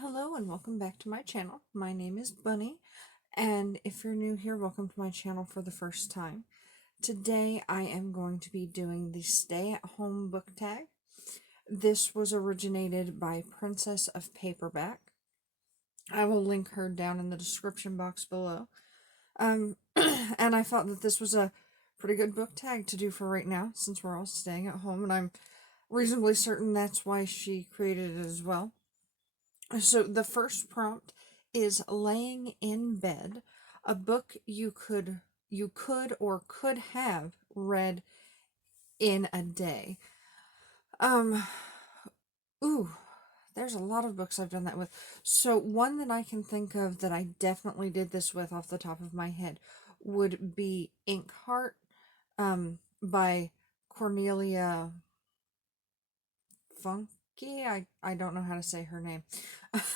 Hello and welcome back to my channel. My name is Bunny, and if you're new here, welcome to my channel for the first time. Today I am going to be doing the Stay at Home book tag. This was originated by Princess of Paperback. I will link her down in the description box below. And I felt that this was a pretty good book tag to do for right now, since we're all staying at home, and I'm reasonably certain that's why she created it as well. So the first prompt is laying in bed, a book you could or could have read in a day. Um ooh, there's a lot of books I've done that with. So one that I can think of that I definitely did this with off the top of my head would be Inkheart by Cornelia Funky. I don't know how to say her name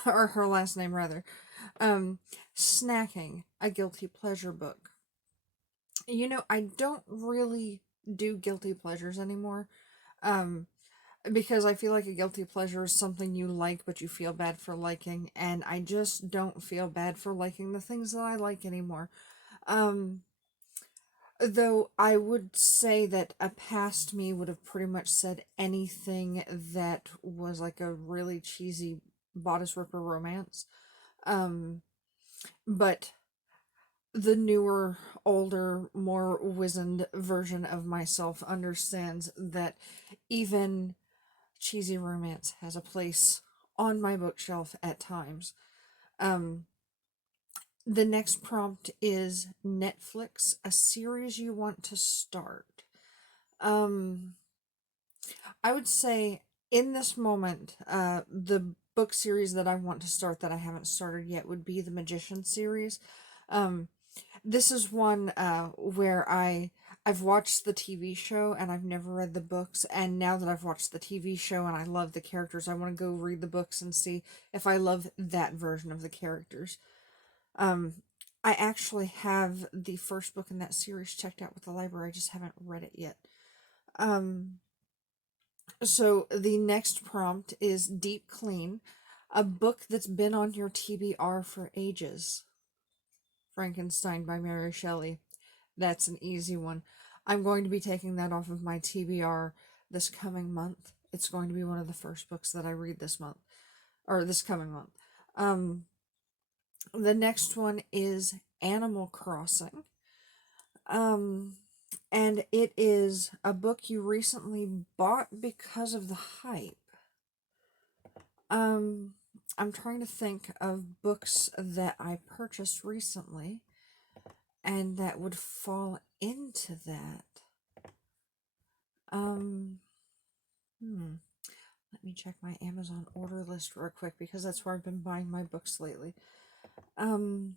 or her last name rather. Um, Snacking, a guilty pleasure book. I don't really do guilty pleasures anymore. Um, because I feel like a guilty pleasure is something you like but you feel bad for liking, and I just don't feel bad for liking the things that I like anymore. Um, though I would say that a past me would have pretty much said anything that was like a really cheesy bodice ripper romance. Um, but the newer, older, more wizened version of myself understands that even cheesy romance has a place on my bookshelf at times. Um, the next prompt is Netflix, a series you want to start. Um, I would say in this moment, the book series that I want to start that I haven't started yet would be the Magician series. Um, this is one where I've watched the TV show and I've never read the books, and now that I've watched the TV show and I love the characters, I want to go read the books and see if I love that version of the characters. Um, I actually have the first book in that series checked out with the library. I just haven't read it yet. Um, so the next prompt is Deep Clean, a book that's been on your TBR for ages. Frankenstein by Mary Shelley. That's an easy one. I'm going to be taking that off of my TBR this coming month. It's going to be one of the first books that I read this month, or this coming month. Um, the next one is Animal Crossing. Um, and it is a book you recently bought because of the hype. Um, I'm trying to think of books that I purchased recently and that would fall into that. Um, hmm. Let me check my Amazon order list real quick because that's where I've been buying my books lately. Um,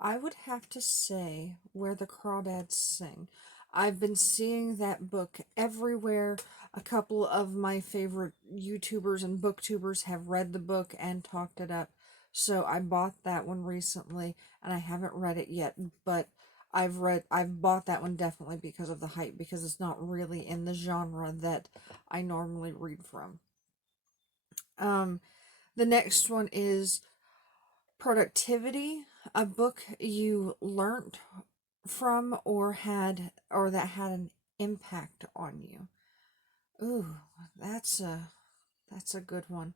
I would have to say Where the Crawdads Sing. I've been seeing that book everywhere. A couple of my favorite YouTubers and booktubers have read the book and talked it up. So I bought that one recently and I haven't read it yet, but I've bought that one definitely because of the hype, because it's not really in the genre that I normally read from. Um the next one is Productivity, a book you learned from or that had an impact on you. Ooh, that's a good one.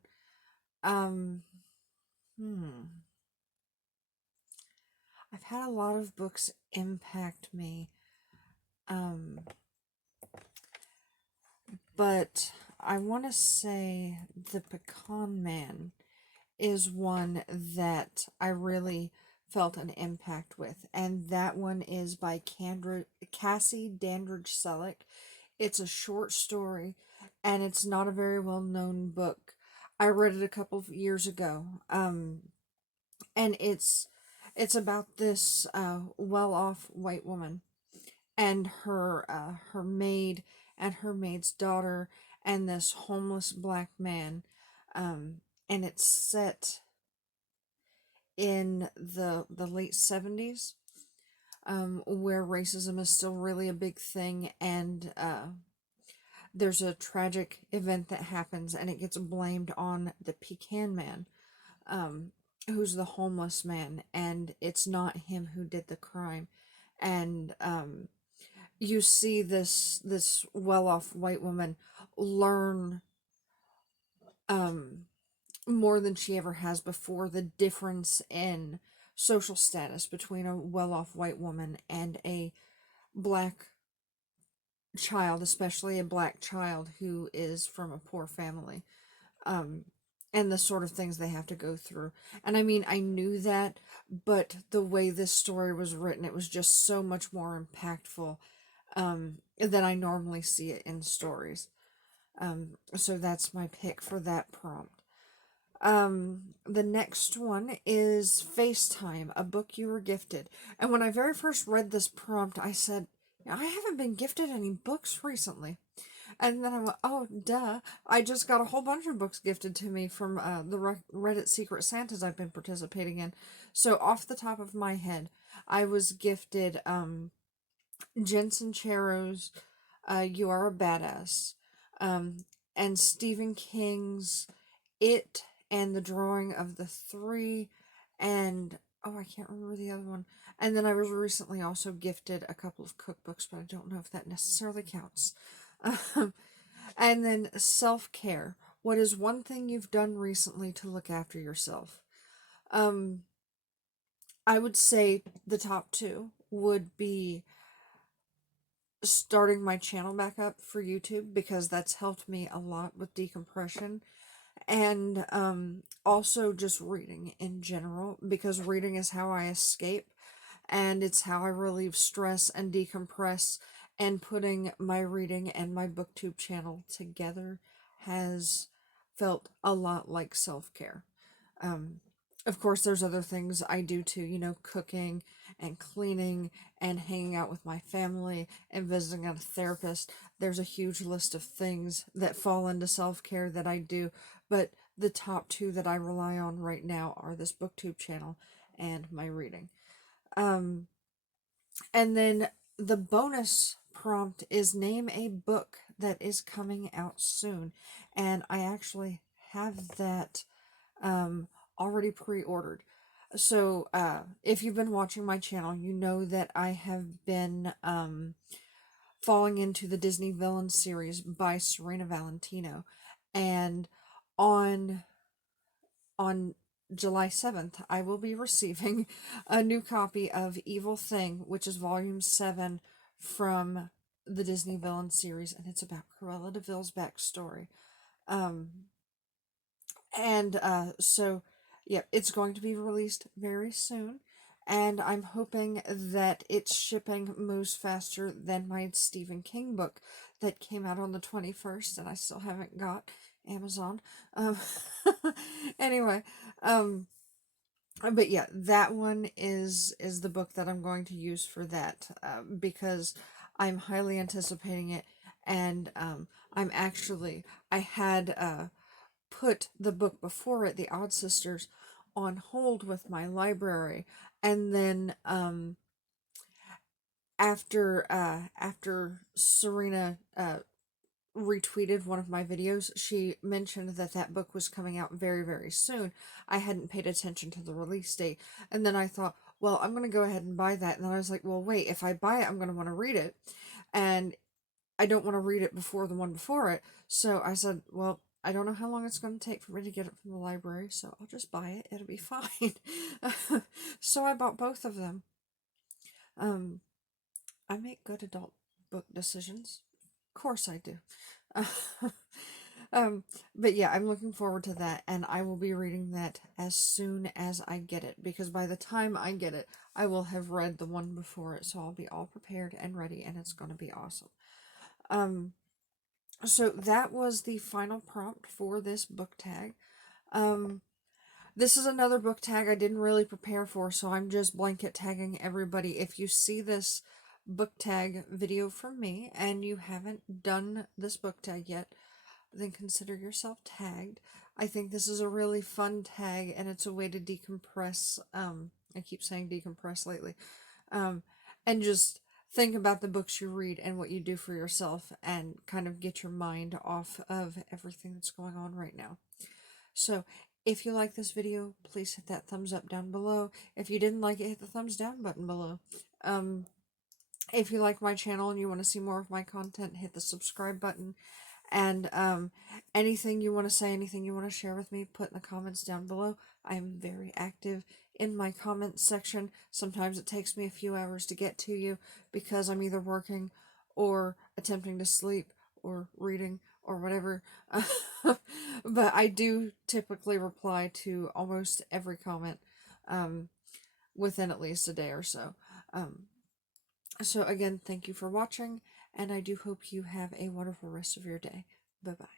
Um, hmm. I've had a lot of books impact me. Um, but I want to say The Pecan Man is one that I really felt an impact with, and that one is by Cassie Dandridge Selleck. It's a short story, and it's not a very well known book. I read it a couple of years ago, and it's about this well off white woman and her maid and her maid's daughter and this homeless black man, and it's set in the late 70s. where racism is still really a big thing, and there's a tragic event that happens and it gets blamed on the Pecan Man, um, who's the homeless man, and it's not him who did the crime. And you see this well-off white woman learn um, more than she ever has before, the difference in social status between a well-off white woman and a black child, especially a black child who is from a poor family, um, and the sort of things they have to go through. And I mean, I knew that, but the way this story was written, it was just so much more impactful than I normally see it in stories. So that's my pick for that prompt. The next one is FaceTime, a book you were gifted. And when I very first read this prompt, I said, I haven't been gifted any books recently. And then I went, oh, duh. I just got a whole bunch of books gifted to me from the Reddit Secret Santas I've been participating in. So, off the top of my head, I was gifted Jensen Charo's You Are a Badass, um, and Stephen King's It and the Drawing of the Three, and oh, I can't remember the other one. And then I was recently also gifted a couple of cookbooks, but I don't know if that necessarily counts. And then self-care. What is one thing you've done recently to look after yourself? Um, I would say the top two would be starting my channel back up for YouTube, because that's helped me a lot with decompression, and also just reading in general, because reading is how I escape, and it's how I relieve stress and decompress, and putting my reading and my booktube channel together has felt a lot like self-care. Um, of course, there's other things I do too, cooking and cleaning and hanging out with my family and visiting a therapist. There's a huge list of things that fall into self care that I do, but the top two that I rely on right now are this booktube channel and my reading. Um, and then the bonus prompt is name a book that is coming out soon. And I actually have that um, already pre-ordered. So if you've been watching my channel, you know that I have been falling into the Disney Villain series by Serena Valentino. And on on July 7th, I will be receiving a new copy of Evil Thing, which is volume 7 from the Disney Villain series, and it's about Cruella de Vil's backstory. Um, and yeah, it's going to be released very soon, and I'm hoping that its shipping moves faster than my Stephen King book that came out on the 21st, and I still haven't got Amazon. Um, anyway, um, but yeah, that one is the book that I'm going to use for that, because I'm highly anticipating it, and I had put the book before it, The Odd Sisters, on hold with my library, and then after Serena retweeted one of my videos, she mentioned that that book was coming out very, very soon. I hadn't paid attention to the release date, and then I thought, well, I'm going to go ahead and buy that. And then I was like, well, wait, if I buy it, I'm going to want to read it, and I don't want to read it before the one before it. So I said, well, I don't know how long it's going to take for me to get it from the library, so I'll just buy it. It'll be fine. So I bought both of them. Um, I make good adult book decisions. Of course I do. um, but yeah, I'm looking forward to that, and I will be reading that as soon as I get it, because by the time I get it, I will have read the one before it, so I'll be all prepared and ready, and it's going to be awesome. So that was the final prompt for this book tag. This is another book tag I didn't really prepare for, so I'm just blanket tagging everybody. If you see this book tag video from me and you haven't done this book tag yet, then consider yourself tagged. I think this is a really fun tag, and it's a way to decompress. I keep saying decompress lately. Um, and just think about the books you read and what you do for yourself, and kind of get your mind off of everything that's going on right now. So, if you like this video, please hit that thumbs up down below. If you didn't like it, hit the thumbs down button below. If you like my channel and you want to see more of my content, hit the subscribe button. And anything you want to say, anything you want to share with me, put in the comments down below. I am very active in my comments section. Sometimes it takes me a few hours to get to you because I'm either working or attempting to sleep or reading or whatever. But I do typically reply to almost every comment within at least a day or so. So again, thank you for watching, and I do hope you have a wonderful rest of your day. Bye-bye.